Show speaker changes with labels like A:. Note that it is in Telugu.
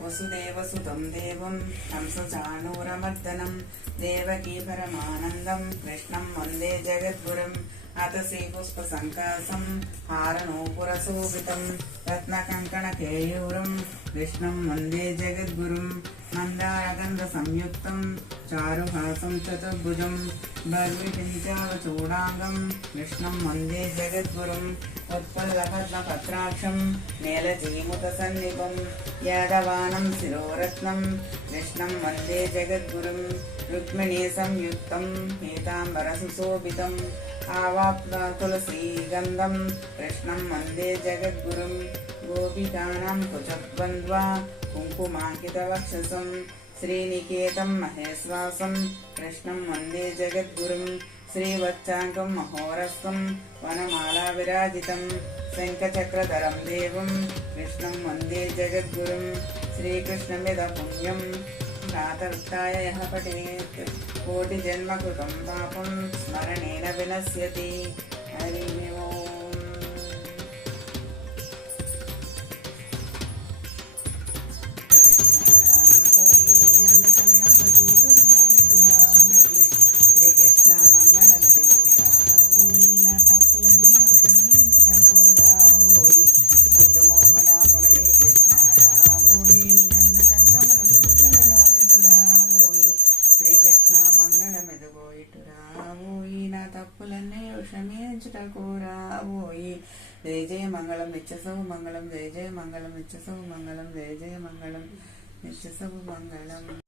A: వసుదేవసుతం దేవం హంసచాణూరమర్దనం దేవకీ పరమానందం కృష్ణం వందే జగద్గురం అత శ్రీపుష్పసంకాసం హారనూపురశోభితం రత్నకంకణకేయూరం కృష్ణం వందే జగద్గురుం మంద సంయుక్తం చారుహాసం చతుర్భుజం బర్విపించావచూడాంగం కృష్ణం వందే జగద్గురుం ఉత్పల్లపద్మపత్రాక్షం నీలజీముత సన్నిపం యాదవానం శిరోరత్నం కృష్ణం వందే జగద్గురుం రుక్మిణీ సంయుక్తం పీతాంబర సుశోభితం ఆవాప్త తులసీగంధం కృష్ణం వందే జగద్గురుం గోపికానాం కుచద్వంద్వా కుంకుమాంకితవక్షసం శ్రీనికేతం మహేశ్వాసం కృష్ణం వందే జగద్గురుం శ్రీవత్సాంకం మహోరస్వం వనమాలా విరాజితం శంఖచక్రధరం దేవం కృష్ణం వందే జగద్గురుం శ్రీకృష్ణమిద పుణ్యం ప్రాతరుత్తాయ యః పఠేత్ కోటి జన్మ పాపం స్మరణేన వినశ్యతి హరి ఓం തപ്പുലന്നെയോ ക്ഷമിച്ചിട്ടകൂരാവോയി ജയ ജയ മംഗളം നിത്യസവും മംഗളം ജയ ജയ മംഗളം നിത്യസവും മംഗളം ജയ ജയ മംഗളം നിത്യസവും മംഗളം.